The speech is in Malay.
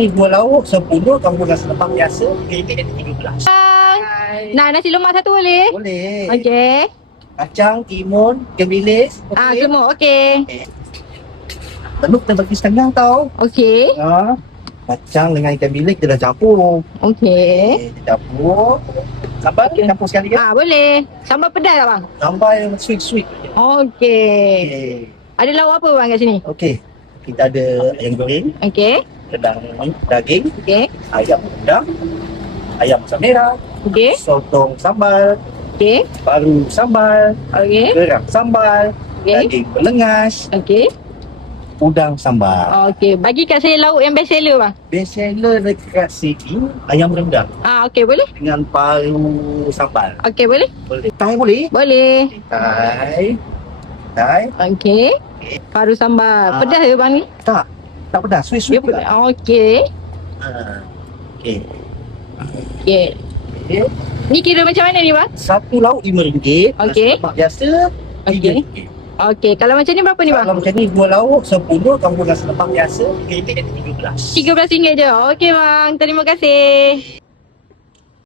Ni dua lauk 10, kamu nasi lemak biasa RM3 ada 13. Hai. Nah, nasi lemak satu boleh? Boleh. Okey. Kacang, timun, ikan bilis. Okey. Semua okey. Lalu kita bagi setengah tau. Okey. Kacang dengan ikan bilis kita dah campur. Okey. Kita campur. Sambal campur sekali kan? Boleh. Sambal pedas tak bang? Sambal yang sweet-sweet. Okey. Ada lauk apa bang kat sini? Okey. Kita ada ayam goreng, Okey. rendang daging, Okey. ayam udang, ayam masak merah, Okey. sotong sambal, Okey. paru sambal, Okey. kerang sambal, Okey. daging belengas, Okey. udang sambal. Okey. Bagi kat saya lauk yang best seller bang. Best seller dekat sini ayam rendang Okey boleh? dengan paru sambal. Okey boleh? Boleh. Thai boleh? Boleh. Thai. Thai. Okey. Paru sambal. Pedas ke bang ni? Tak pedas, Dia sweet-sweet pedas. juga. Okey. Okey. Okey. Okey. Ni kira macam mana ni bang? Satu lauk RM5. Okey. Nasi lemak biasa Okey. RM3. Okey. Kalau macam ni berapa ni bang? Kalau macam ni dua lauk 10, kamu nasi lemak biasa RM3 ada 13. RM13 je. Okey bang. Terima kasih.